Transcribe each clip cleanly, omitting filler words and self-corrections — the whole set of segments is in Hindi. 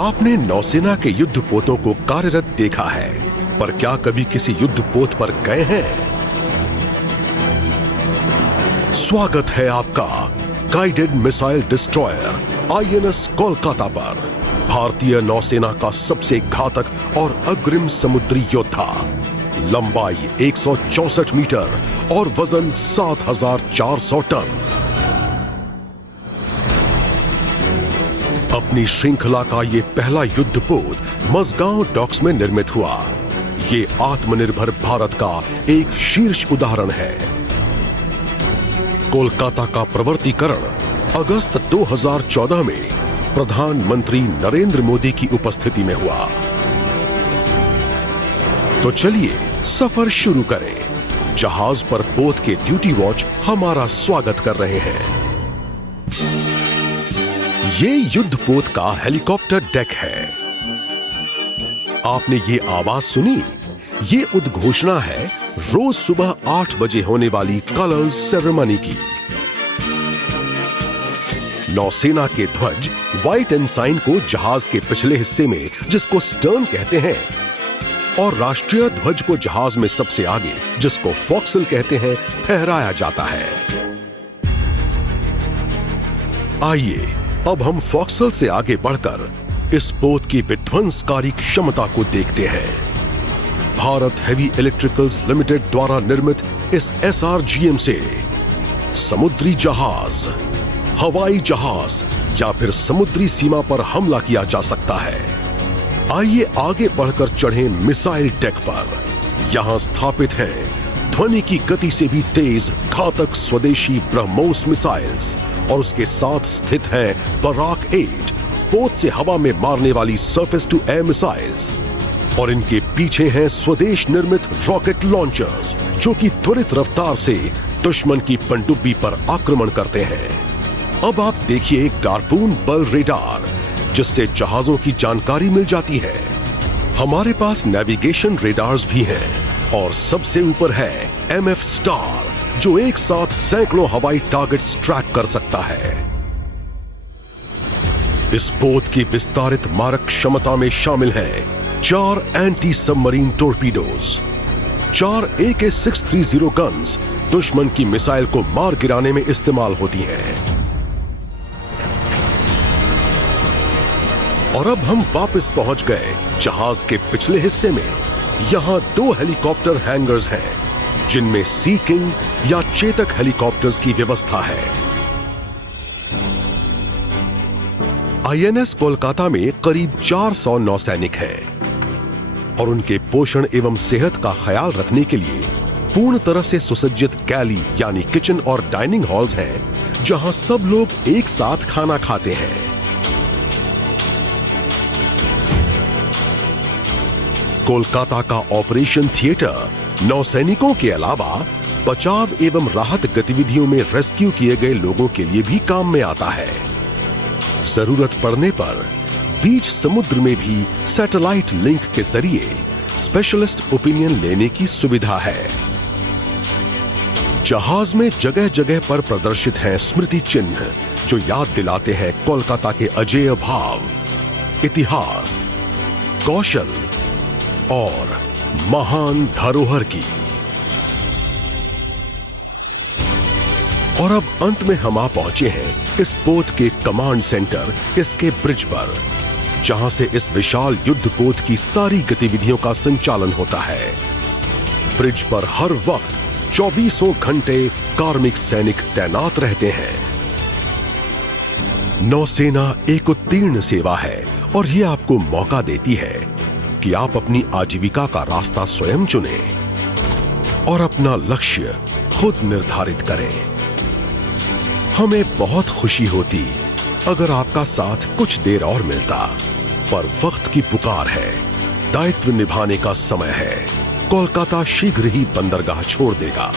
आपने नौसेना के युद्धपोतों को कार्यरत देखा है, पर क्या कभी किसी युद्धपोत पर गए हैं? स्वागत है आपका guided missile destroyer INS Kolkata पर। भारतीय नौसेना का सबसे घातक और अग्रिम समुद्री योद्धा। लंबाई 164 मीटर और वजन 7,400 टन। अपनी श्रृंखला का ये पहला युद्धपोत मज़गांव डॉक्स में निर्मित हुआ। ये आत्मनिर्भर भारत का एक शीर्ष उदाहरण है। कोलकाता का प्रवर्तीकरण अगस्त 2014 में प्रधानमंत्री नरेंद्र मोदी की उपस्थिति में हुआ। तो चलिए सफर शुरू करें। जहाज पर पोत के ड्यूटी वॉच हमारा स्वागत कर रहे हैं। ये युद्धपोत का हेलीकॉप्टर डेक है। आपने ये आवाज सुनी? ये उद्घोषणा है रोज सुबह 8 बजे होने वाली कलर्स सेरेमनी की। नौसेना के ध्वज व्हाइट एनसाइन को जहाज के पिछले हिस्से में, जिसको स्टर्न कहते हैं, और राष्ट्रीय ध्वज को जहाज में सबसे आगे, जिसको फोक्सल कहते हैं, फहराया जाता है। आइए अब हम फोक्सल से आगे बढ़कर इस पोत की विध्वंसकारी क्षमता को देखते हैं। भारत हेवी इलेक्ट्रिकल्स लिमिटेड द्वारा निर्मित इस एसआरजीएम से समुद्री जहाज, हवाई जहाज या फिर समुद्री सीमा पर हमला किया जा सकता है। आइए आगे बढ़कर चढ़ें मिसाइल डेक पर। यहां स्थापित हैं ध्वनि की गति से भी तेज घातक स्वदेशी ब्रह्मोस मिसाइल्स, और उसके साथ स्थित है बराक 8 पोत से हवा में मारने वाली सरफेस टू एयर मिसाइल्स, और इनके पीछे हैं स्वदेश निर्मित रॉकेट लॉन्चर्स, जो कि त्वरित रफ्तार से दुश्मन की पनडुब्बी पर आक्रमण करते हैं। अब आप देखिए गार्पून बल रेडार, जिससे जहाजों की जानकारी मिल जाती है। हमारे पास नेविगेशन रेडार्स भी हैं, और सबसे ऊपर है एमएफ स्टार, जो एक साथ सैकड़ों हवाई टारगेट्स ट्रैक कर सकता है। इस पोत की विस्तारित मारक क्षमता में शामिल है 4 एंटी सबमरीन टोरपीडोज, 4 AK-630 गन्स दुश्मन की मिसाइल को मार गिराने में इस्तेमाल होती हैं। और अब हम वापस पहुंच गए जहाज के पिछले हिस्से में। यहां 2 हेलीकॉप्टर हैंगर्स हैं, जिनमें सी किंग या चेतक हेलीकॉप्टर्स की व्यवस्था है। आईएनएस कोलकाता में करीब 400 नौसैनिक हैं, और उनके पोषण एवं सेहत का ख्याल रखने के लिए पूर्ण तरह से सुसज्जित गैली यानी किचन और डाइनिंग हॉल्स हैं, जहां सब लोग एक साथ खाना खाते हैं। कोलकाता का ऑपरेशन थिएटर नौसैनिकों के अलावा बचाव एवं राहत गतिविधियों में रेस्क्यू किए गए लोगों के लिए भी काम में आता है। जरूरत पड़ने पर बीच समुद्र में भी सैटेलाइट लिंक के जरिए स्पेशलिस्ट ओपिनियन लेने की सुविधा है। जहाज में जगह जगह पर प्रदर्शित हैं स्मृति चिन्ह, जो याद दिलाते हैं कोलकाता के अजेय भाव, इतिहास, कौशल और महान धरोहर की। और अब अंत में हम आ पहुंचे हैं इस पोत के कमांड सेंटर, इसके ब्रिज पर, जहां से इस विशाल युद्धपोत की सारी गतिविधियों का संचालन होता है। ब्रिज पर हर वक्त 24 घंटे कार्मिक सैनिक तैनात रहते हैं। नौसेना एक उत्तीर्ण सेवा है, और यह आपको मौका देती है कि आप अपनी आजीविका का रास्ता स्वयं चुनें और अपना लक्ष्य खुद निर्धारित करें। हमें बहुत खुशी होती अगर आपका साथ कुछ देर और मिलता, पर वक्त की पुकार है, दायित्व निभाने का समय है। कोलकाता शीघ्र ही बंदरगाह छोड़ देगा।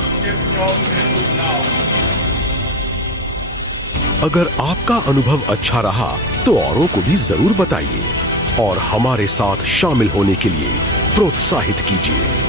अगर आपका अनुभव अच्छा रहा तो औरों को भी जरूर बताइए, और हमारे साथ शामिल होने के लिए प्रोत्साहित कीजिए।